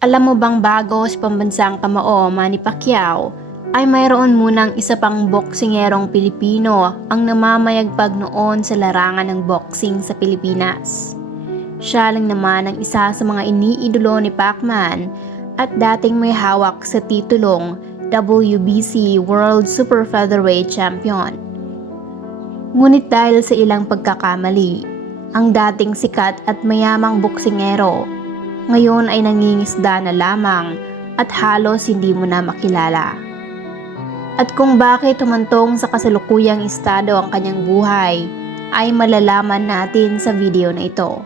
Alam mo bang bago sa pambansang kamao, Manny Pacquiao, ay mayroon munang isa pang boksingerong Pilipino ang namamayagpag noon sa larangan ng boxing sa Pilipinas. Siya lang naman ang isa sa mga iniidolo ni Pacman at dating may hawak sa titulong WBC World Super Featherweight Champion. Ngunit dahil sa ilang pagkakamali, ang dating sikat at mayamang boksingero ngayon ay nangingisda na lamang at halos hindi mo na makilala. At kung bakit humantong sa kasalukuyang estado ang kanyang buhay, ay malalaman natin sa video na ito.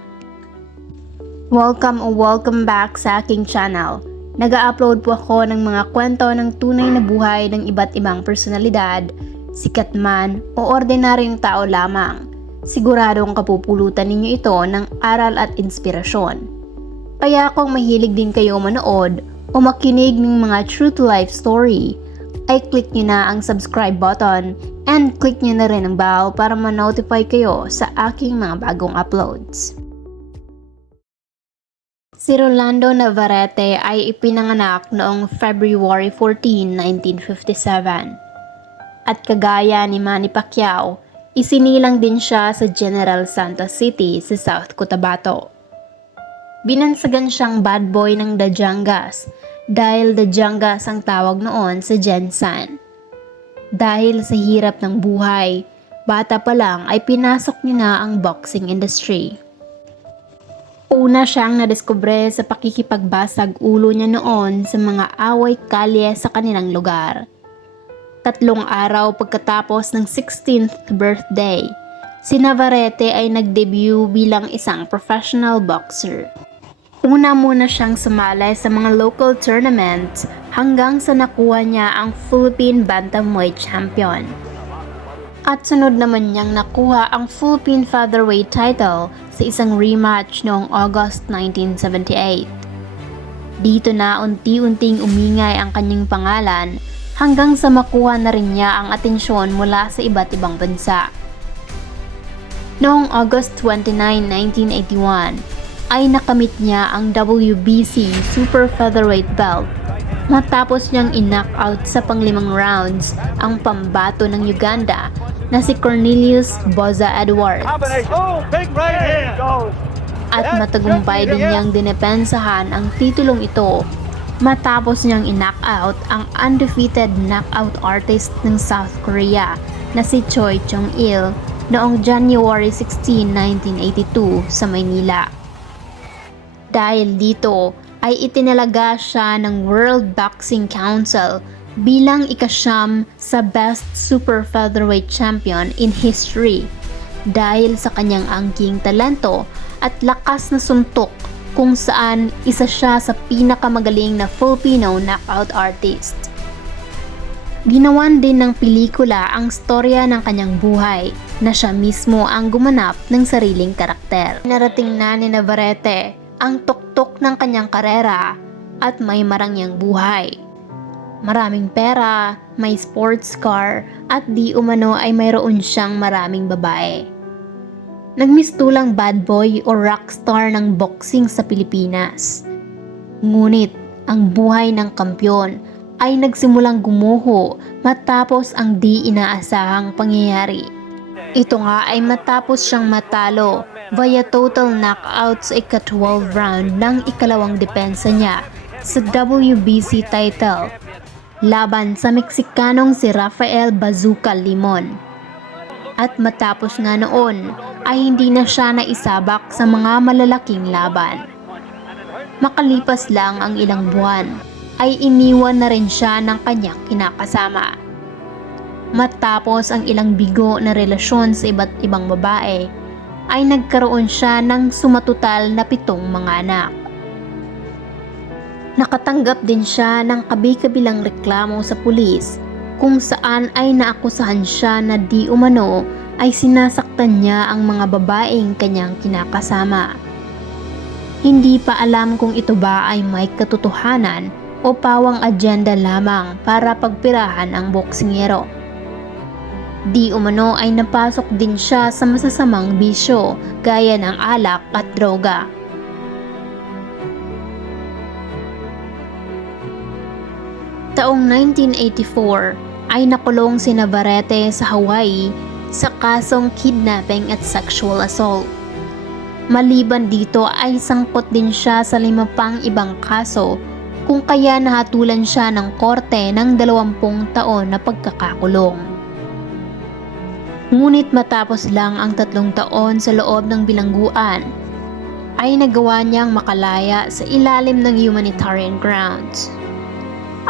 Welcome o welcome back sa aking channel. Nag-upload po ako ng mga kwento ng tunay na buhay ng iba't ibang personalidad, sikat man o ordinaryong tao lamang. Siguradong kapupulutan ninyo ito ng aral at inspirasyon. Kaya kung mahilig din kayo manood o makinig ng mga true to life story, ay click nyo na ang subscribe button and click nyo na rin ang bell para ma-notify kayo sa aking mga bagong uploads. Si Rolando Navarrete ay ipinanganak noong February 14, 1957. At kagaya ni Manny Pacquiao, isinilang din siya sa General Santos City sa South Cotabato. Binansagan siyang bad boy ng Dajangas dahil Dajangas ang tawag noon sa Jensan. Dahil sa hirap ng buhay, bata pa lang ay pinasok niya na ang boxing industry. Una siyang nadiskubre sa pakikipagbasag ulo niya noon sa mga away kalye sa kanilang lugar. Tatlong araw pagkatapos ng 16th birthday, si Navarrete ay nag-debut bilang isang professional boxer. Una muna siyang sumali sa mga local tournaments hanggang sa nakuha niya ang Philippine Bantamweight Champion. At sunod naman niyang nakuha ang Philippine Featherweight title sa isang rematch noong August 1978. Dito na unti-unting umingay ang kanyang pangalan hanggang sa makuha na rin niya ang atensyon mula sa iba't ibang bansa. Noong August 29, 1981, ay nakamit niya ang WBC Super Featherweight belt matapos niyang in-knockout sa panglimang rounds ang pambato ng Uganda na si Cornelius Boza Edwards. At matagumpay din niyang dinepensahan ang titulong ito matapos niyang in-knockout ang undefeated knockout artist ng South Korea na si Choi Chong-il noong January 16, 1982 sa Maynila. Dahil dito ay itinalaga siya ng World Boxing Council bilang ikasyam sa best super featherweight champion in history dahil sa kanyang angking talento at lakas na suntok kung saan isa siya sa pinakamagaling na Filipino knockout artist. Ginawan din ng pelikula ang storya ng kanyang buhay na siya mismo ang gumanap ng sariling karakter. Narating na ni Navarrete ang tuktok ng kanyang karera at may marangyang buhay. Maraming pera, may sports car, at di umano ay mayroon siyang maraming babae. Nagmistulang bad boy o rockstar ng boxing sa Pilipinas. Ngunit ang buhay ng kampyon ay nagsimulang gumuho matapos ang di inaasahang pangyayari. Ito nga ay matapos siyang matalo via total knockout sa ika-12 round ng ikalawang depensa niya sa WBC title laban sa Meksikanong si Rafael Bazooka Limon. At matapos nga noon ay hindi na siya naisabak sa mga malalaking laban. Makalipas lang ang ilang buwan ay iniwan na rin siya ng kanyang kinakasama. Matapos ang ilang bigo na relasyon sa iba't ibang babae, ay nagkaroon siya ng sumatotal na pitong mga anak. Nakatanggap din siya ng kabi-kabilang reklamo sa pulis kung saan ay naakusahan siya na di umano ay sinasaktan niya ang mga babaeng kanyang kinakasama. Hindi pa alam kung ito ba ay may katotohanan o pawang agenda lamang para pagpirahan ang boksingero. Di umano ay napasok din siya sa masasamang bisyo gaya ng alak at droga. Taong 1984 ay nakulong si Navarrete sa Hawaii sa kasong kidnapping at sexual assault. Maliban dito ay sangkot din siya sa lima pang ibang kaso kung kaya nahatulan siya ng korte ng 20 taon na pagkakakulong. Ngunit matapos lang ang tatlong taon sa loob ng bilangguan, ay nagawa niyang makalaya sa ilalim ng humanitarian grounds.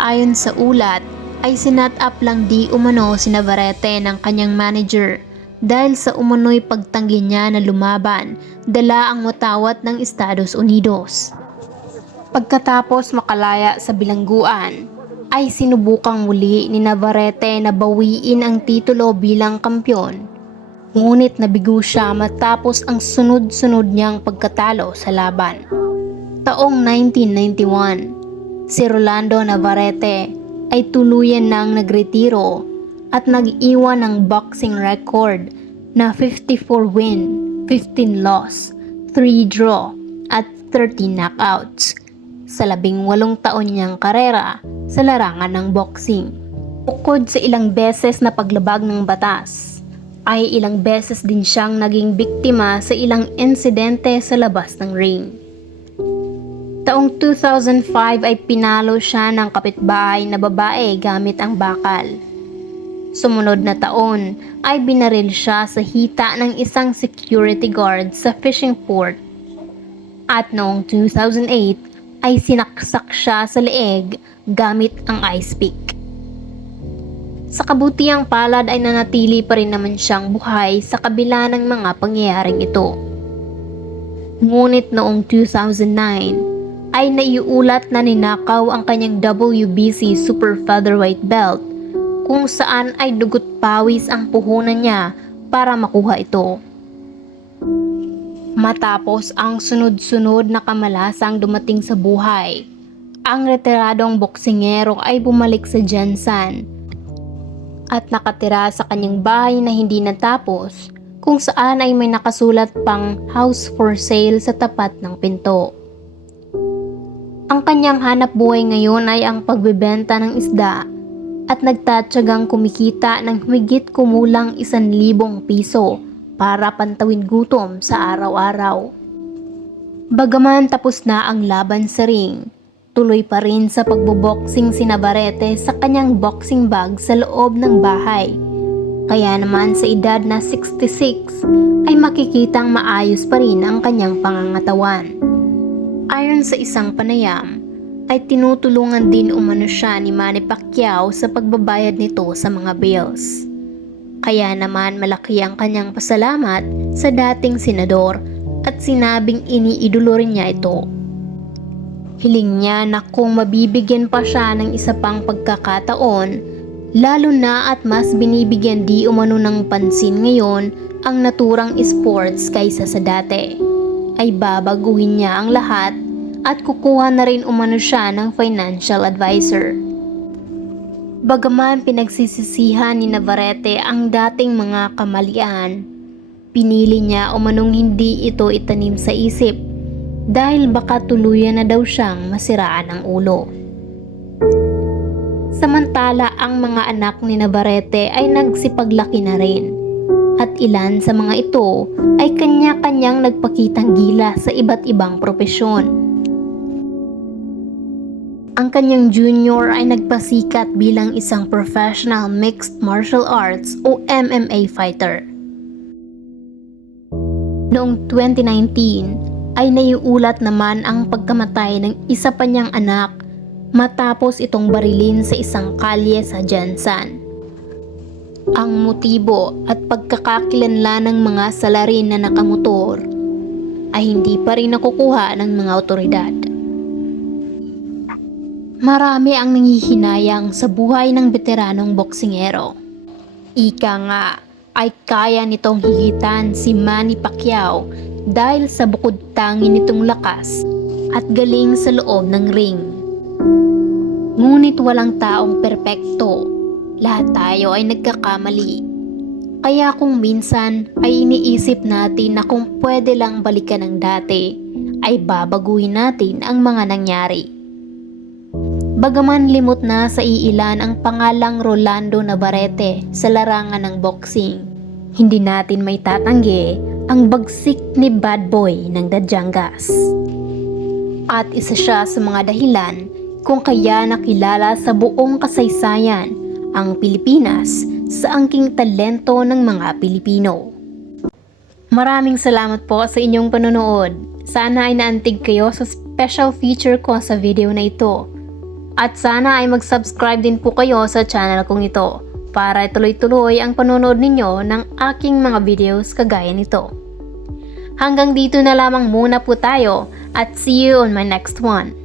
Ayon sa ulat, ay sinat up lang di umano si Navarrete ng kanyang manager dahil sa umano'y pagtanggi niya na lumaban dala ang watawat ng Estados Unidos. Pagkatapos makalaya sa bilangguan, ay sinubukang muli ni Navarrete na bawiin ang titulo bilang kampyon. Ngunit nabigo siya matapos ang sunod-sunod niyang pagkatalo sa laban. Taong 1991, si Rolando Navarrete ay tuluyan nang nagretiro at nag-iwan ng boxing record na 54 win, 15 loss, 3 draw at 30 knockouts sa labing walong taon niyang karera sa larangan ng boxing. Bukod sa ilang beses na paglabag ng batas, ay ilang beses din siyang naging biktima sa ilang insidente sa labas ng ring. Taong 2005 ay pinalo siya ng kapitbahay na babae gamit ang bakal. Sumunod na taon ay binaril siya sa hita ng isang security guard sa fishing port. At noong 2008 ay sinaksak siya sa leeg gamit ang ice pick. Sa kabutiang palad ay nanatili pa rin naman siyang buhay sa kabila ng mga pangyayaring ito. Ngunit noong 2009 ay naiulat na ninakaw ang kanyang WBC Super Featherweight belt kung saan ay dugot pawis ang puhunan niya para makuha ito. Matapos ang sunod-sunod na kamalasang dumating sa buhay, ang retiradong boksingero ay bumalik sa Jansan at nakatira sa kanyang bahay na hindi natapos kung saan ay may nakasulat pang house for sale sa tapat ng pinto. Ang kanyang hanap buhay ngayon ay ang pagbebenta ng isda at nagtatsagang kumikita ng humigit kumulang isan libong piso para pantawin gutom sa araw-araw. Bagaman tapos na ang laban sa ring, tuloy pa rin sa pagboboxing si Navarrete sa kanyang boxing bag sa loob ng bahay. Kaya naman sa edad na 66 ay makikitang maayos pa rin ang kanyang pangangatawan. Ayon sa isang panayam, ay tinutulungan din umano siya ni Manny Pacquiao sa pagbabayad nito sa mga bills. Kaya naman malaki ang kanyang pasalamat sa dating senador at sinabing iniidolo rin niya ito. Hiling niya na kung mabibigyan pa siya ng isa pang pagkakataon, lalo na at mas binibigyan di umano ng pansin ngayon ang naturang sports kaysa sa dati, ay babaguhin niya ang lahat at kukuha na rin umano siya ng financial advisor. Bagaman pinagsisisihan ni Navarrete ang dating mga kamalian, pinili niya umanong hindi ito itanim sa isip dahil baka tuluyan na daw siyang masiraan ng ulo. Samantala ang mga anak ni Navarrete ay nagsipaglaki na rin at ilan sa mga ito ay kanya-kanyang nagpakitang gila sa iba't ibang propesyon. Ang kanyang junior ay nagpasikat bilang isang professional mixed martial arts o MMA fighter. Noong 2019 ay naiulat naman ang pagkamatay ng isa pa niyang anak matapos itong barilin sa isang kalye sa Jansan. Ang motibo at pagkakakilanlan ng mga salarin na nakamotor ay hindi pa rin nakukuha ng mga otoridad. Marami ang nangihinayang sa buhay ng veteranong boksingero. Ika nga ay kaya nitong higitan si Manny Pacquiao dahil sa bukod tangi nitong lakas at galing sa loob ng ring. Ngunit walang taong perpekto. Lahat tayo ay nagkakamali. Kaya kung minsan ay iniisip natin na kung pwede lang balikan ng dati, ay babaguhin natin ang mga nangyari. Bagaman limot na sa iilan ang pangalang Rolando Navarrete sa larangan ng boxing, hindi natin may tatanggi ang bagsik ni Bad Boy ng Dadyangas. At isa siya sa mga dahilan kung kaya nakilala sa buong kasaysayan ang Pilipinas sa angking talento ng mga Pilipino. Maraming salamat po sa inyong panonood. Sana ay naantig kayo sa special feature ko sa video na ito. At sana ay mag-subscribe din po kayo sa channel kong ito para tuloy-tuloy ang panonood ninyo ng aking mga videos kagaya nito. Hanggang dito na lamang muna po tayo at see you on my next one.